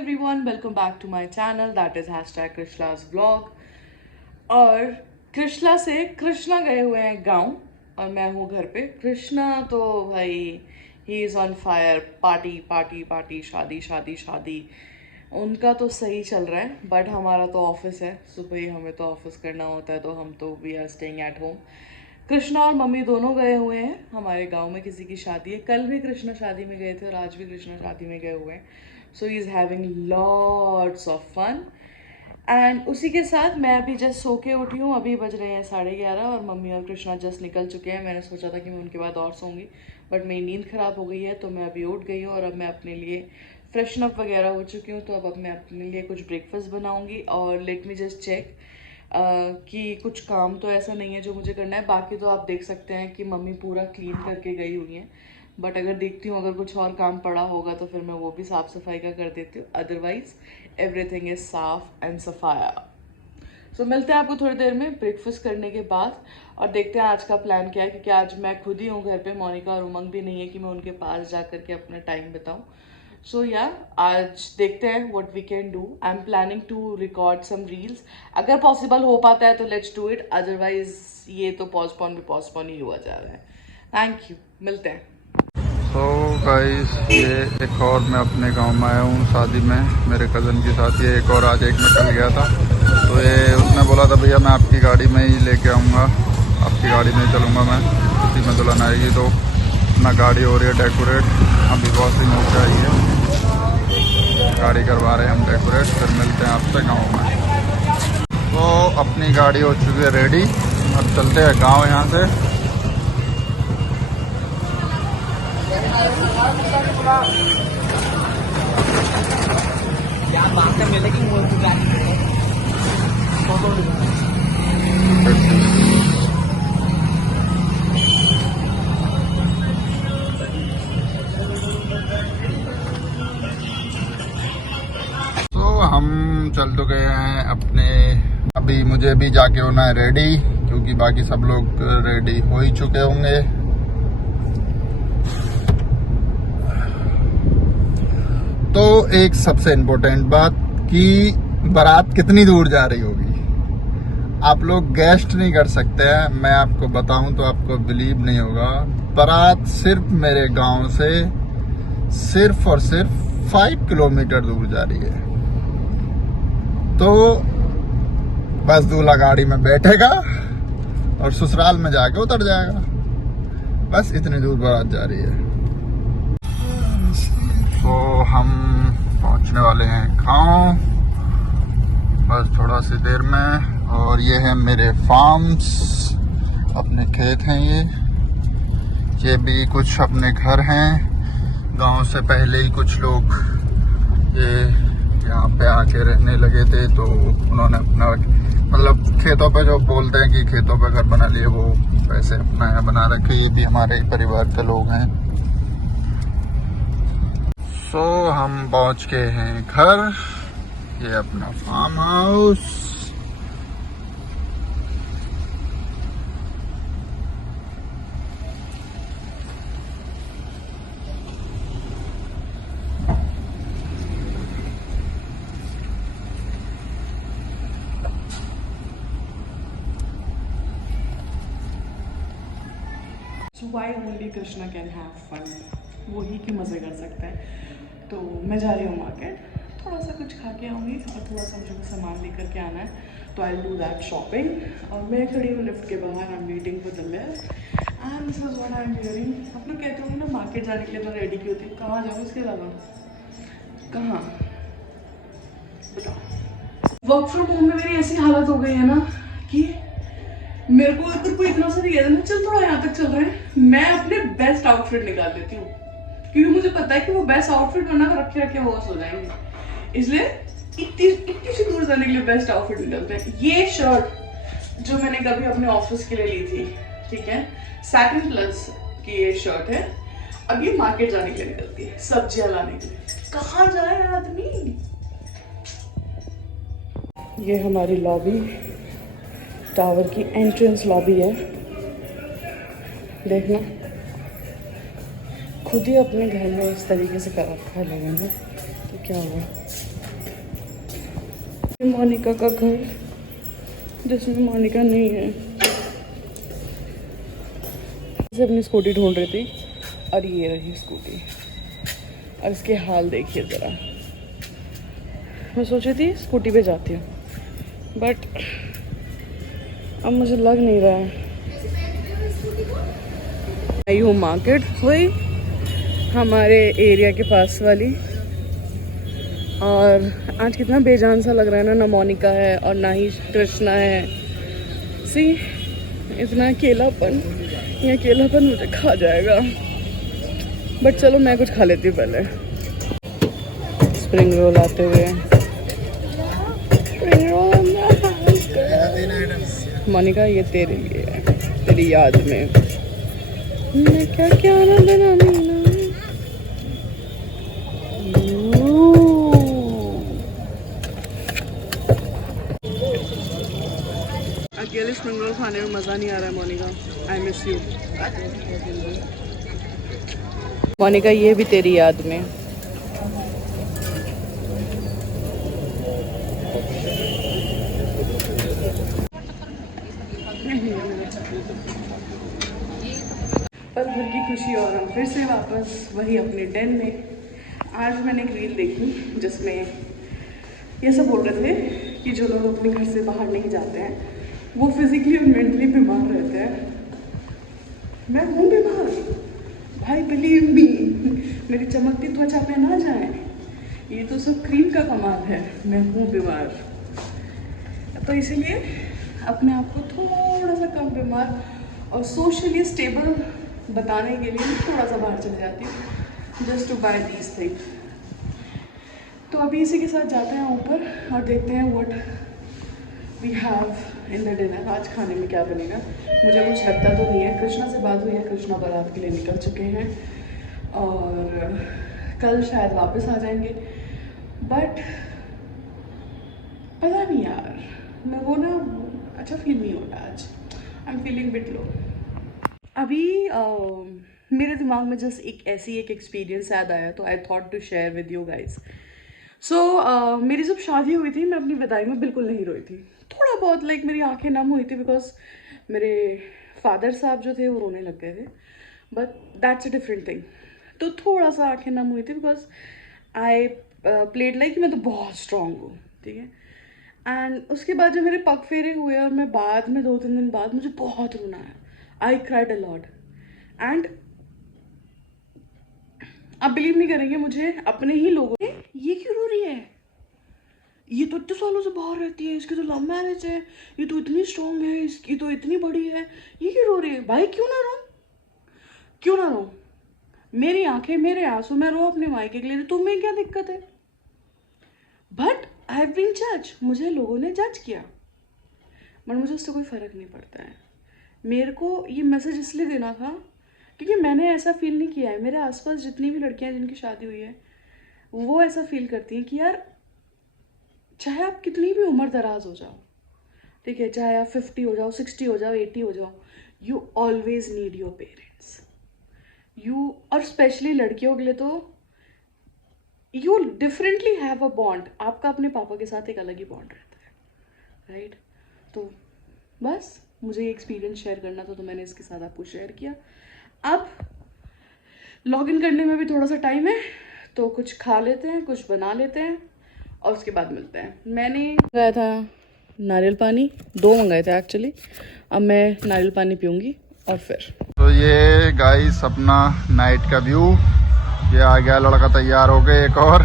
everyone, welcome back to my channel that is hashtag Krishna's vlog। और कृष्णा से कृष्णा गए हुए हैं गांव और मैं हूँ घर पे। कृष्णा तो भाई he is on fire, party party party, शादी शादी शादी, उनका तो सही चल रहा है। बट हमारा तो ऑफिस है, सुबह ही हमें तो ऑफिस करना होता है, तो हम तो we are staying at home. Krishna और मम्मी दोनों गए हुए हैं, हमारे गांव में किसी की शादी है। कल भी कृष्णा शादी में गए थे और आज भी कृष्णा शादी में गए हुए हैं। So he is having lots of fun. And उसी के साथ मैं अभी जस्ट सो के उठी हूँ, अभी बज रहे हैं 11:30 और मम्मी और कृष्णा जस्ट निकल चुके हैं। मैंने सोचा था कि मैं उनके बाद और सोऊंगी, बट मेरी नींद ख़राब हो गई है, तो मैं अभी उठ गई हूँ और अब मैं अपने लिए फ्रेशन अप वगैरह हो चुकी हूँ। तो अब मैं अपने लिए कुछ ब्रेकफास्ट बनाऊँगी और लेट मी जस्ट चेक कि कुछ काम तो ऐसा नहीं है जो मुझे करना है। बाकी तो आप देख सकते हैं कि मम्मी पूरा क्लीन करके गई हुई हैं, बट अगर देखती हूँ अगर कुछ और काम पड़ा होगा तो फिर मैं वो भी साफ़ सफाई का कर देती हूँ। अदरवाइज एवरीथिंग इज़ साफ एंड सफाया। सो मिलते हैं आपको थोड़ी देर में ब्रेकफास्ट करने के बाद और देखते हैं आज का प्लान क्या है, क्योंकि आज मैं खुद ही हूँ घर पे। मोनिका और उमंग भी नहीं है कि मैं उनके पास जा करके अपना टाइम बिताऊँ। सो या आज देखते हैं what we can do. I am planning to record some reels, अगर पॉसिबल हो पाता है तो लेट्स डू इट, अदरवाइज ये तो पॉस्टपोन ही हुआ जा रहा है। थैंक यू, मिलते हैं। तो गाइस ये एक और मैं अपने गांव में आया हूँ शादी में, मेरे कज़न की शादी है एक और। आज एक में कल गया था, तो ये उसने बोला था भैया मैं आपकी गाड़ी में ही लेके आऊँगा, आपकी गाड़ी में ही चलूँगा मैं, उसी में दुल्हन आएगी। तो अपना गाड़ी हो रही है डेकोरेट, अभी वॉशिंग हो के आई है, गाड़ी करवा रहे हैं हम डेकोरेट। फिर मिलते हैं आपसे गाँव में। तो अपनी गाड़ी हो चुकी है रेडी, अब चलते हैं गाँव यहाँ से। तो हम चल तो गए हैं अपने, अभी मुझे भी जाके होना है रेडी, क्योंकि बाकी सब लोग रेडी हो ही चुके होंगे। तो एक सबसे इम्पोर्टेंट बात कि बारात कितनी दूर जा रही होगी आप लोग गेस्ट नहीं कर सकते हैं। मैं आपको बताऊं तो आपको बिलीव नहीं होगा। बारात सिर्फ मेरे गांव से सिर्फ और सिर्फ 5 किलोमीटर दूर जा रही है। तो बस दूल्हा गाड़ी में बैठेगा और ससुराल में जाके उतर जाएगा, बस इतनी दूर बारात जा रही है। तो हम पहुंचने वाले हैं गाँव बस थोड़ा सी देर में। और ये है मेरे फार्म्स, अपने खेत हैं ये भी कुछ अपने घर हैं। गांव से पहले ही कुछ लोग ये यहाँ पे आके रहने लगे थे, तो उन्होंने अपना मतलब खेतों पे जो बोलते हैं कि खेतों पे घर बना लिए, वो वैसे अपना यहाँ बना रखे। ये भी हमारे ही परिवार के लोग हैं। सो हम पहुंच गए हैं घर, ये अपना farm house. So why only Krishna can have fun, वो ही के मज़े कर सकता है। तो मैं जा रही हूँ मार्केट, थोड़ा सा कुछ खा के आऊँगी और थोड़ा सा मुझे सामान लेकर के आना है, तो आई डू दैट शॉपिंग। और मैं खड़ी हूँ लिफ्ट के बाहर, I am waiting for the lift and this is what I am hearing. आप लोग कहते होंगे ना मार्केट जाने के लिए मैं रेडी क्यों होती हूँ, कहाँ जाऊँ इसके अलावा, कहाँ बताओ। वर्क फ्रॉम होम में मेरी ऐसी हालत हो गई है ना कि मेरे को अगर कोई इतना सा दिया ना, चल थोड़ा यहाँ तक चल रहा है, मैं अपने बेस्ट आउटफिट निकाल देती हूँ, क्योंकि मुझे पता है कि वो बेस्ट आउटफिट वरना रखे रखे वॉश हो जाएंगे। इसलिए इतनी सी दूर जाने के लिए बेस्ट आउटफिट निकलते हैं। ये शर्ट जो मैंने कभी अपने ऑफिस के लिए ली थी, ठीक है, सैटिन प्लस की ये शर्ट है। अब ये मार्केट जाने के लिए निकलती है, सब्जियां लाने के लिए। कहाँ जाए आदमी। ये हमारी लॉबी, टावर की एंट्रेंस लॉबी है। देखना खुद ही अपने घर में इस तरीके से कर रखा है लोगों ने, तो क्या हुआ? मोनिका का घर जिसमें मोनिका नहीं है। से अपनी स्कूटी ढूंढ रही थी और ये रही स्कूटी और इसके हाल देखिए ज़रा। मैं सोची थी स्कूटी पे जाती हूँ बट अब मुझे लग नहीं रहा है। आई हूँ मार्केट, वही हमारे एरिया के पास वाली, और आज कितना बेजान सा लग रहा है ना। ना मोनिका है और ना ही कृष्णा है। सी इतना अकेलापन, ये अकेलापन मुझे खा जाएगा। बट चलो मैं कुछ खा लेती हूँ पहले। स्प्रिंग रोल आते हुए, स्प्रिंग रोल मोनिका ये तेरे लिए है, तेरी याद में मैं क्या क्या ना बनानी ना। अकेले स्प्रिंग रोल खाने में मज़ा नहीं आ रहा है Monica. I miss you Monica, ये भी तेरी याद में। पल भर की खुशी और हम फिर से वापस वही अपने डेन में। आज मैंने एक रील देखी जिसमें ये सब बोल रहे थे कि जो लोग अपने घर से बाहर नहीं जाते हैं वो फिजिकली और मेंटली बीमार रहते हैं। मैं हूँ बीमार भाई, बिलीव मी। मेरी चमकती त्वचा पे ना जाए, ये तो सब क्रीम का कमाल है। मैं हूँ बीमार, तो इसीलिए अपने आप को थोड़ा सा कम बीमार और सोशली स्टेबल बताने के लिए थोड़ा सा बाहर चले जाती हूँ just to buy these thing. तो अभी इसी के साथ जाते हैं ऊपर और देखते हैं what we have in the dinner. आज खाने में क्या बनेगा मुझे कुछ लगता तो नहीं है। कृष्णा से बात हुई है, कृष्णा बारात के लिए निकल चुके हैं और कल शायद वापस आ जाएंगे। बट पता नहीं यार, मैं वो ना अच्छा फील नहीं होता आज। आई एम फीलिंग बिट लो। अभी मेरे दिमाग में जस्ट एक एक्सपीरियंस याद आया तो I thought to share with you guys. So मेरी जब शादी हुई थी मैं अपनी विदाई में बिल्कुल नहीं रोई थी। थोड़ा बहुत लाइक मेरी आंखें नम हुई थी बिकॉज मेरे फादर साहब जो थे वो रोने लग गए थे, but that's a different thing. तो थोड़ा सा आंखें नम हुई थी बिकॉज आई प्लेड लाइक मैं तो बहुत स्ट्रांग हूँ, ठीक है। एंड उसके बाद जब मेरे पग फेरे हुए और मैं बाद में 2-3 दिन बाद मुझे बहुत रोना आया। I cried a lot and आप बिलीव नहीं करेंगे, मुझे अपने ही लोगों ने ये क्यों रो रही है, ये तो इतने सालों से बाहर रहती है, इसकी तो लव मैरिज है, ये तो इतनी स्ट्रॉन्ग है, इसकी तो इतनी बड़ी है, ये क्यों रो रही है। भाई क्यों ना रो, क्यों ना रो। मेरी आंखें मेरे आंसू, मैं रो अपने मायके के लिए, तो तुम्हें क्या दिक्कत है। बट आई हैव बीन जज, मुझे लोगों ने जज किया बट मुझे उससे कोई फ़र्क नहीं पड़ता है। मेरे को ये मैसेज इसलिए देना था क्योंकि मैंने ऐसा फील नहीं किया है। मेरे आसपास जितनी भी लड़कियां जिनकी शादी हुई है वो ऐसा फील करती हैं कि यार चाहे आप कितनी भी उम्र दराज हो जाओ, ठीक है, चाहे आप 50 हो जाओ, 60 हो जाओ, 80 हो जाओ, you always need your parents. You, और स्पेशली लड़कियों के लिए तो you differently have a bond. आपका अपने पापा के साथ एक अलग ही बॉन्ड रहता है, राइट। तो बस मुझे ये एक्सपीरियंस शेयर करना था तो मैंने इसके साथ आपको शेयर किया। अब लॉगिन करने में भी थोड़ा सा टाइम है तो कुछ खा लेते हैं, कुछ बना लेते हैं और उसके बाद मिलते हैं। मैंने मंगाया था नारियल पानी, 2 मंगाए थे एक्चुअली। अब मैं नारियल पानी पीऊँगी और फिर तो ये गाइस अपना नाइट का व्यू। ये आ गया लड़का तैयार हो गए एक और।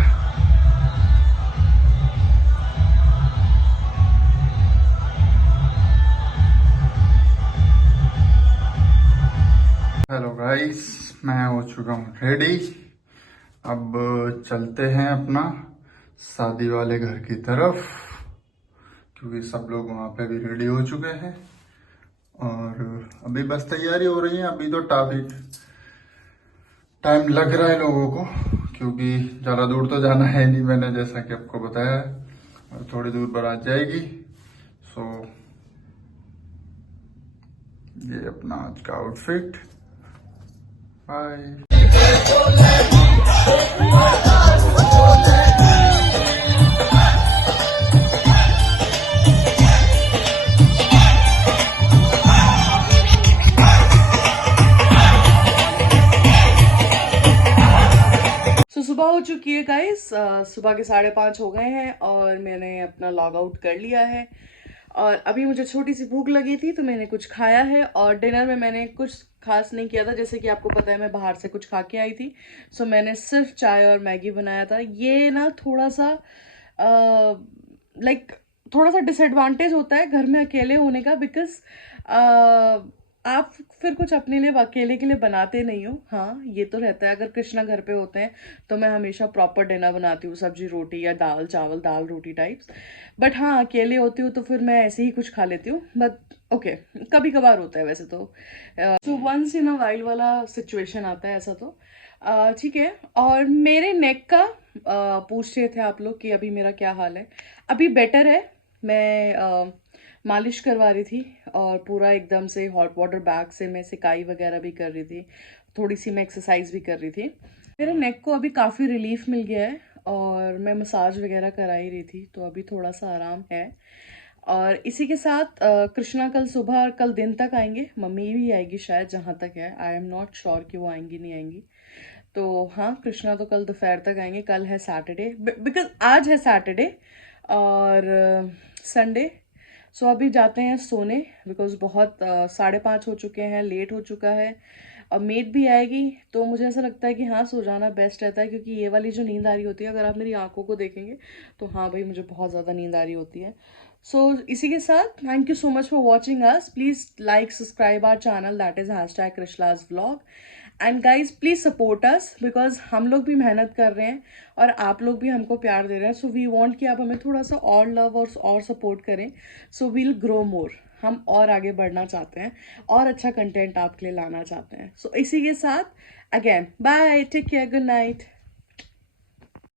हेलो गाइस, मैं हो चुका हूँ रेडी। अब चलते हैं अपना शादी वाले घर की तरफ क्योंकि सब लोग वहाँ पे भी रेडी हो चुके हैं और अभी बस तैयारी हो रही है। अभी तो टाइम लग रहा है लोगों को क्योंकि ज़्यादा दूर तो जाना है नहीं, मैंने जैसा कि आपको बताया, और थोड़ी दूर बारात जाएगी। सो ये अपना आज का आउटफिट। बाय। चुकी है गाइस, सुबह के 5:30 हो गए हैं और मैंने अपना लॉग आउट कर लिया है। और अभी मुझे छोटी सी भूख लगी थी तो मैंने कुछ खाया है, और डिनर में मैंने कुछ खास नहीं किया था, जैसे कि आपको पता है मैं बाहर से कुछ खा के आई थी। सो मैंने सिर्फ चाय और मैगी बनाया था। ये ना थोड़ा सा लाइक थोड़ा सा डिसएडवांटेज होता है घर में अकेले होने का, बिकॉज आप फिर कुछ अपने लिए अकेले के लिए बनाते नहीं हो। हाँ, ये तो रहता है। अगर कृष्णा घर पे होते हैं तो मैं हमेशा प्रॉपर डिनर बनाती हूँ, सब्जी रोटी या दाल चावल दाल रोटी टाइप्स। बट हाँ, अकेले होती हूँ तो फिर मैं ऐसे ही कुछ खा लेती हूँ। बट ओके, कभी कभार होता है वैसे तो। So once in a while वाला सिचुएशन आता है ऐसा तो। ठीक है। और मेरे नेक का पूछ रहे थे आप लोग कि अभी मेरा क्या हाल है। अभी बेटर है। मैं मालिश करवा रही थी और पूरा एकदम से हॉट वाटर बैग से मैं सिकाई वगैरह भी कर रही थी, थोड़ी सी मैं एक्सरसाइज भी कर रही थी। मेरे नेक को अभी काफ़ी रिलीफ मिल गया है और मैं मसाज वगैरह करा ही रही थी, तो अभी थोड़ा सा आराम है। और इसी के साथ कृष्णा कल सुबह और कल दिन तक आएंगे। मम्मी भी आएगी शायद, जहाँ तक है। आई एम नॉट श्योर कि वो आएंगी नहीं आएंगी। तो हाँ, कृष्णा तो कल दोपहर तक आएंगे। कल है सैटरडे, बिकॉज आज है सैटरडे और संडे। सो अभी जाते हैं सोने, बिकॉज बहुत 5:30 हो चुके हैं, लेट हो चुका है। अब मेड भी आएगी तो मुझे ऐसा लगता है कि हाँ, सो जाना बेस्ट रहता है, क्योंकि ये वाली जो नींद आ रही होती है, अगर आप मेरी आंखों को देखेंगे तो हाँ भाई, मुझे बहुत ज़्यादा नींद आ रही होती है। सो इसी के साथ thank you so much for watching us. Please like subscribe our channel, that is #कृष्लाज vlog. And guys please support us, because हम लोग भी मेहनत कर रहे हैं और आप लोग भी हमको प्यार दे रहे हैं। सो वी वांट कि आप हमें थोड़ा सा और लव और सपोर्ट करें। So we'll grow more. हम और आगे बढ़ना चाहते हैं और अच्छा कंटेंट आपके लिए लाना चाहते हैं। सो इसी के साथ again bye, take care, good night.